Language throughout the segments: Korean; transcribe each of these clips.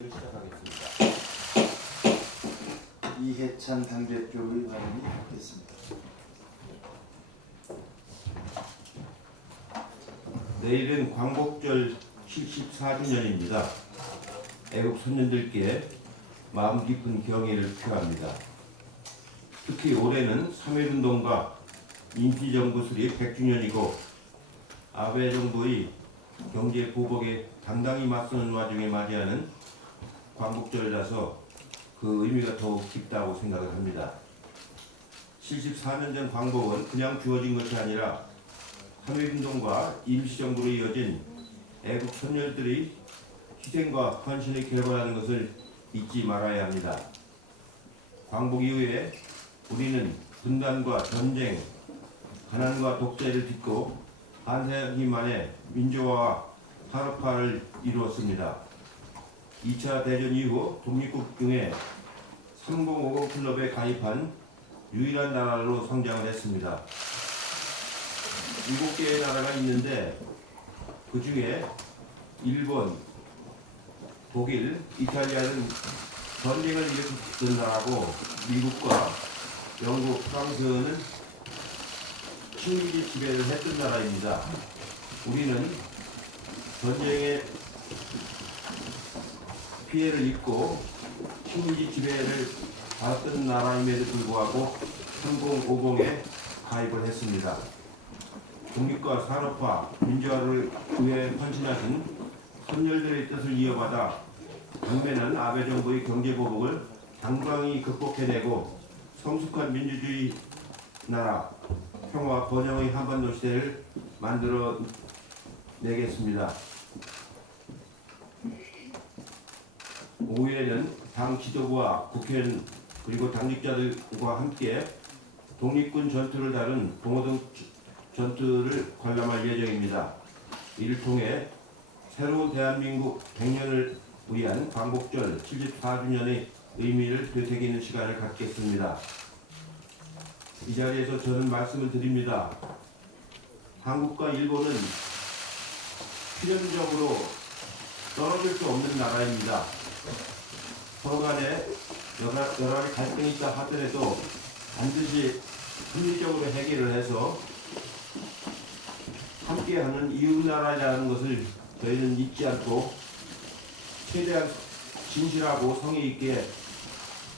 시작하겠습니다. 이해찬 당대표의 발언이 있겠습니다. 내일은 광복절 74주년입니다. 애국 선녀들께 마음 깊은 경의를 표합니다. 특히 올해는 3.1운동과 임시정부 수립 100주년이고 아베 정부의 경제 보복에 당당히 맞서는 와중에 맞이하는 광복절이라서 그 의미가 더욱 깊다고 생각을 합니다. 74년 전 광복은 그냥 주어진 것이 아니라 3.1운동과 임시정부로 이어진 애국 선열들의 희생과 헌신의 결과라는 것을 잊지 말아야 합니다. 광복 이후에 우리는 분단과 전쟁, 가난과 독재를 딛고 한세기 만에 민주화와 산업화를 이루었습니다. 2차 대전 이후 독립국 중에 3050 클럽에 가입한 유일한 나라로 성장을 했습니다. 7개의 나라가 있는데 그 중에 일본, 독일, 이탈리아는 전쟁을 일으켰던 나라고 미국과 영국, 프랑스는 식민지 지배를 했던 나라입니다. 우리는 전쟁의 피해를 입고 식민지 지배를 받았던 나라임에도 불구하고 3050에 가입을 했습니다. 독립과 산업화, 민주화를 위해 헌신하신 선열들의 뜻을 이어받아 당면한 아베 정부의 경제보복을 당당히 극복해내고 성숙한 민주주의 나라, 평화 번영의 한반도 시대를 만들어 내겠습니다. 오후에는 당 지도부와 국회의원 그리고 당직자들과 함께 독립군 전투를 다룬 봉오동 전투를 관람할 예정입니다. 이를 통해 새로운 대한민국 100년을 위한 광복절 74주년의 의미를 되새기는 시간을 갖겠습니다. 이 자리에서 저는 말씀을 드립니다. 한국과 일본은 필연적으로 떨어질 수 없는 나라입니다. 서로 간에 여러 가지 갈등이 있다 하더라도 반드시 합리적으로 해결을 해서 함께하는 이웃나라라는 것을 저희는 잊지 않고 최대한 진실하고 성의 있게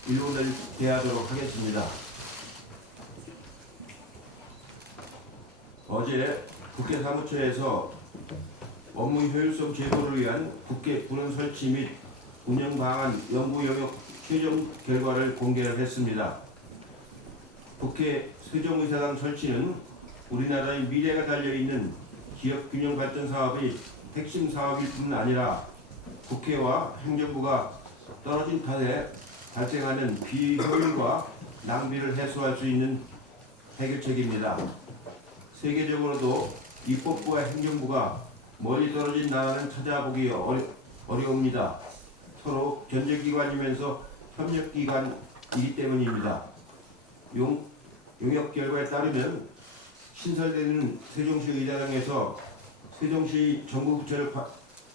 일본을 대하도록 하겠습니다. 어제 국회 사무처에서 업무 효율성 제고를 위한 국회 분원 설치 및 운영 방안 연구 영역 최종 결과를 공개를 했습니다. 국회 세종의사당 설치는 우리나라의 미래가 달려있는 지역균형 발전 사업의 핵심 사업일 뿐 아니라 국회와 행정부가 떨어진 탓에 발생하는 비효율과 낭비를 해소할 수 있는 해결책입니다. 세계적으로도 입법부와 행정부가 멀리 떨어진 나라는 찾아보기 어려웁니다. 서로 견제기관이면서 협력기관이기 때문입니다. 용역 결과에 따르면 신설되는 세종시 의사당에서 세종시 정부부처를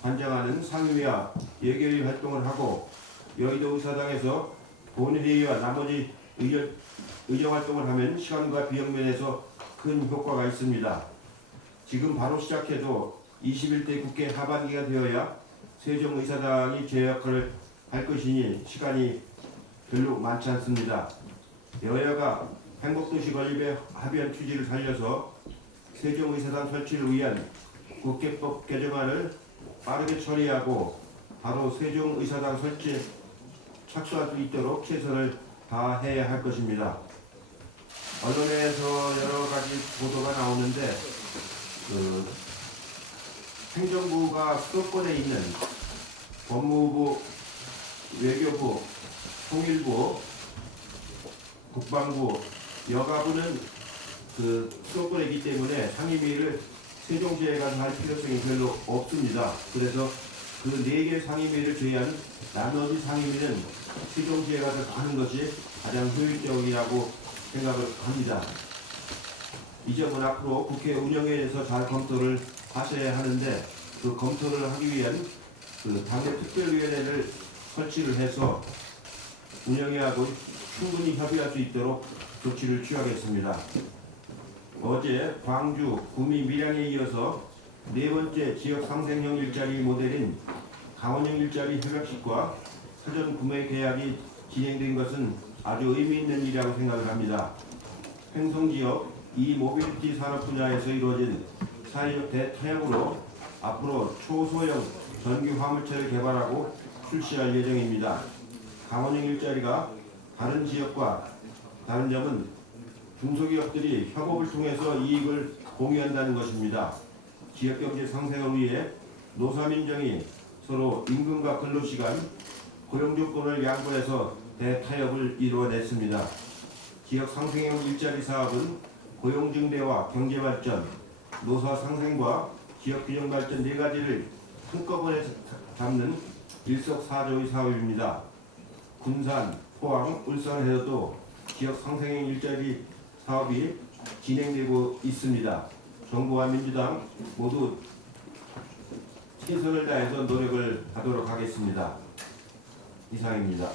관장하는 상임위와 예결위 활동을 하고 여의도 의사당에서 본회의와 나머지 의정 활동을 하면 시간과 비용 면에서 큰 효과가 있습니다. 지금 바로 시작해도 21대 국회 하반기가 되어야 세종의사당이 제 역할을 할 것이니 시간이 별로 많지 않습니다. 여야가 행복도시 건립에 합의한 취지를 살려서 세종의사당 설치를 위한 국회법 개정안을 빠르게 처리하고 바로 세종의사당 설치에 착수할 수 있도록 최선을 다해야 할 것입니다. 언론에서 여러 가지 보도가 나오는데 행정부가 수도권에 있는 법무부, 외교부, 통일부, 국방부, 여가부는 수도권에 있기 때문에 상임위를 세종시에 가서 할 필요성이 별로 없습니다. 그래서 그 4개 상임위를 제외한 나머지 상임위는 세종시에 가서 하는 것이 가장 효율적이라고 생각을 합니다. 이 점은 앞으로 국회 운영위에서 잘 검토를 하셔야 하는데 그 검토를 하기 위한 당내 특별위원회를 설치를 해서 운영하고 충분히 협의할 수 있도록 조치를 취하겠습니다. 어제 광주, 구미, 밀양에 이어서 네 번째 지역 상생형 일자리 모델인 강원형 일자리 협약식과 사전 구매 계약이 진행된 것은 아주 의미 있는 일이라고 생각을 합니다. 횡성 지역 이 모빌리티 산업 분야에서 이루어진 사회적 대타협으로 앞으로 초소형 전기 화물차를 개발하고 출시할 예정입니다. 강원형 일자리가 다른 지역과 다른 점은 중소기업들이 협업을 통해서 이익을 공유한다는 것입니다. 지역경제 상생을 위해 노사민정이 서로 임금과 근로시간, 고용조건을 양보해서 대타협을 이루어냈습니다. 지역 상생형 일자리 사업은 고용 증대와 경제 발전, 노사 상생과 지역 균형 발전 네 가지를 한꺼번에 잡는 일석사조의 사업입니다. 군산, 포항, 울산에서도 지역 상생형 일자리 사업이 진행되고 있습니다. 정부와 민주당 모두 최선을 다해서 노력을 하도록 하겠습니다. 이상입니다.